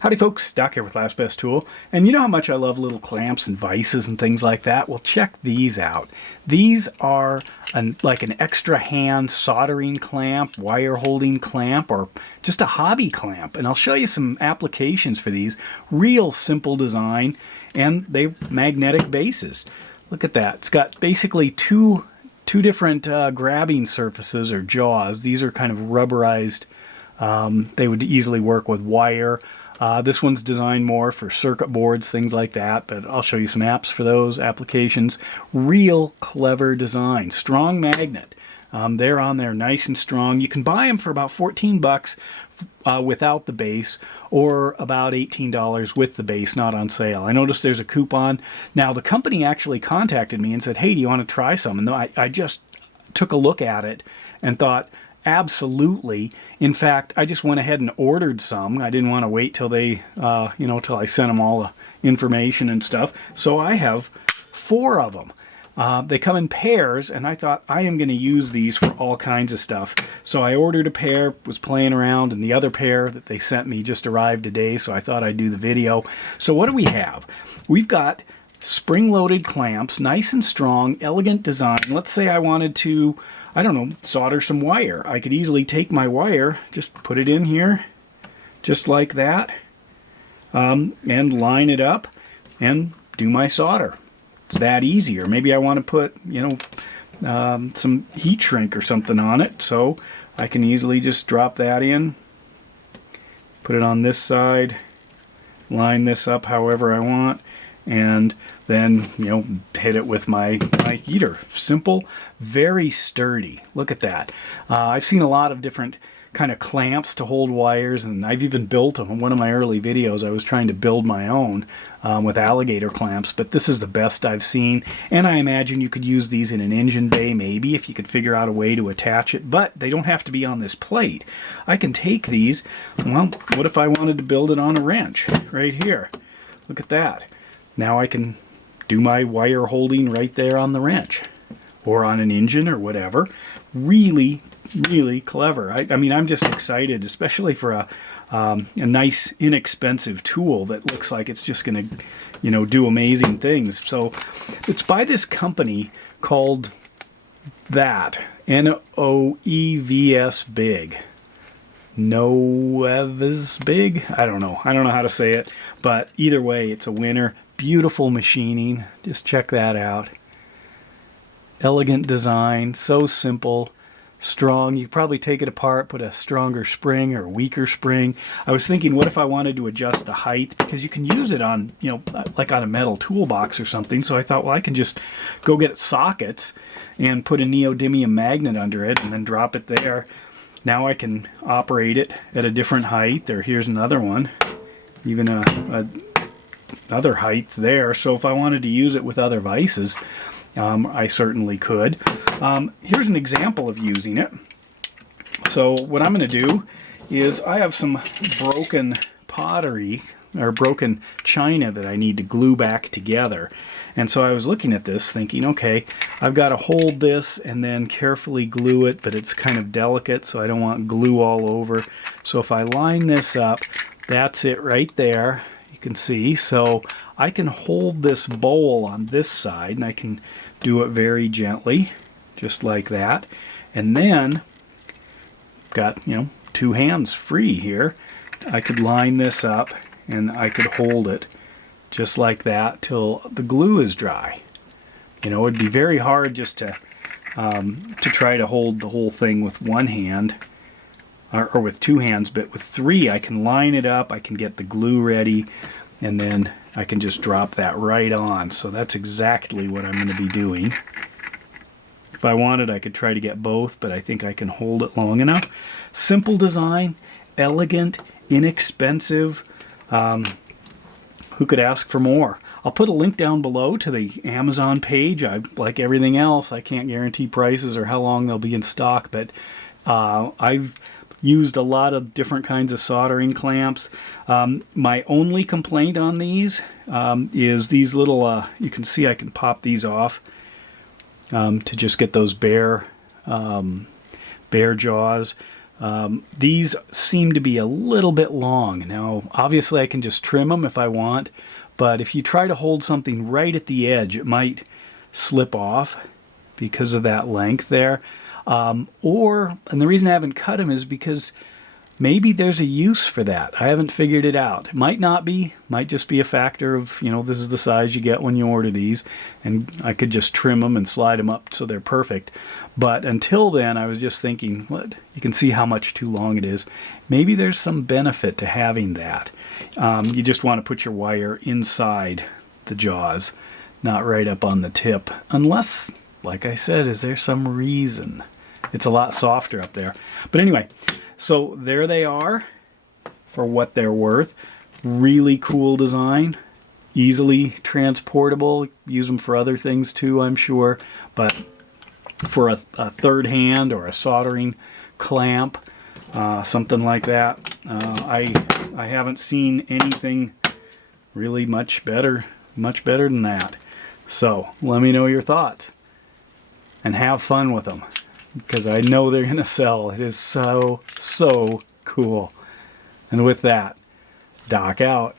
Howdy folks, Doc here with Last Best Tool. And you know how much I love little clamps and vices and things like that? Well, check these out. These are like an extra hand soldering clamp, wire holding clamp, or just a hobby clamp. And I'll show you some applications for these. Real simple design, and they're magnetic bases. Look at that. It's got basically two different grabbing surfaces or jaws. These are kind of rubberized. They would easily work with wire. This one's designed more for circuit boards, things like that, but I'll show you some apps for those applications. Real clever design. Strong magnet. They're on there nice and strong. You can buy them for about 14 bucks without the base, or about $18 with the base, not on sale. I noticed there's a coupon. Now, the company actually contacted me and said, hey, do you want to try some? And I just took a look at it and thought, absolutely. In fact, I just went ahead and ordered some. I didn't want to wait till they, till I sent them all the information and stuff. So I have 4 of them. They come in pairs, and I thought I am going to use these for all kinds of stuff. So I ordered a pair, was playing around, and the other pair that they sent me just arrived today, so I thought I'd do the video. So what do we have? We've got spring-loaded clamps, nice and strong, elegant design. Let's say I wanted to, I don't know, solder some wire. I could easily take my wire, just put it in here, just like that, and line it up and do my solder. It's that easy. Or maybe I want to put, some heat shrink or something on it, so I can easily just drop that in, put it on this side, line this up however I want, and then, hit it with my heater. Simple, very sturdy. Look at that. I've seen a lot of different kind of clamps to hold wires, and I've even built them. In one of my early videos, I was trying to build my own with alligator clamps, but this is the best I've seen, and I imagine you could use these in an engine bay maybe if you could figure out a way to attach it, but they don't have to be on this plate. I can take these, well, what if I wanted to build it on a wrench right here? Look at that. Now I can do my wire holding right there on the wrench or on an engine or whatever. Really, really clever. I mean, I'm just excited, especially for a nice, inexpensive tool that looks like it's just going to, do amazing things. So it's by this company called Noevs Big. Noevs Big? I don't know how to say it, but either way, it's a winner. Beautiful machining. Just check that out. Elegant design, so simple, strong. You could probably take it apart, put a stronger spring or a weaker spring. I was thinking, what if I wanted to adjust the height? Because you can use it on, like on a metal toolbox or something. So I thought, well, I can just go get sockets and put a neodymium magnet under it and then drop it there. Now I can operate it at a different height. Here's another one, even another height there. So if I wanted to use it with other vices, I certainly could. Here's an example of using it. So what I'm going to do is I have some broken pottery or broken china that I need to glue back together. And so I was looking at this thinking, okay, I've got to hold this and then carefully glue it, but it's kind of delicate, so I don't want glue all over. So if I line this up, that's it right there. You can see. So I can hold this bowl on this side, and I can do it very gently, just like that. And then, got, 2 hands free here. I could line this up, and I could hold it just like that till the glue is dry. It'd be very hard just to try to hold the whole thing with one hand, or with 2 hands, but with 3 I can line it up, I can get the glue ready, and then I can just drop that right on. So that's exactly what I'm going to be doing. If I wanted, I could try to get both, but I think I can hold it long enough. Simple design, elegant, inexpensive. Who could ask for more? I'll put a link down below to the Amazon page. Like everything else, I can't guarantee prices or how long they'll be in stock, but I've used a lot of different kinds of soldering clamps. My only complaint on these is these little, you can see I can pop these off to just get those bare jaws. These seem to be a little bit long. Now, obviously I can just trim them if I want, but if you try to hold something right at the edge, it might slip off because of that length there. And the reason I haven't cut them is because maybe there's a use for that. I haven't figured it out. It might not be. Might just be a factor of, this is the size you get when you order these. And I could just trim them and slide them up so they're perfect. But until then, I was just thinking, you can see how much too long it is. Maybe there's some benefit to having that. You just want to put your wire inside the jaws, not right up on the tip. Unless, like I said, is there some reason? It's a lot softer up there. But anyway, so there they are for what they're worth. Really cool design. Easily transportable. Use them for other things too, I'm sure. But for a third hand or a soldering clamp, something like that, I haven't seen anything really much better than that. So let me know your thoughts and have fun with them, because I know they're going to sell. It is so cool. And with that, Doc out.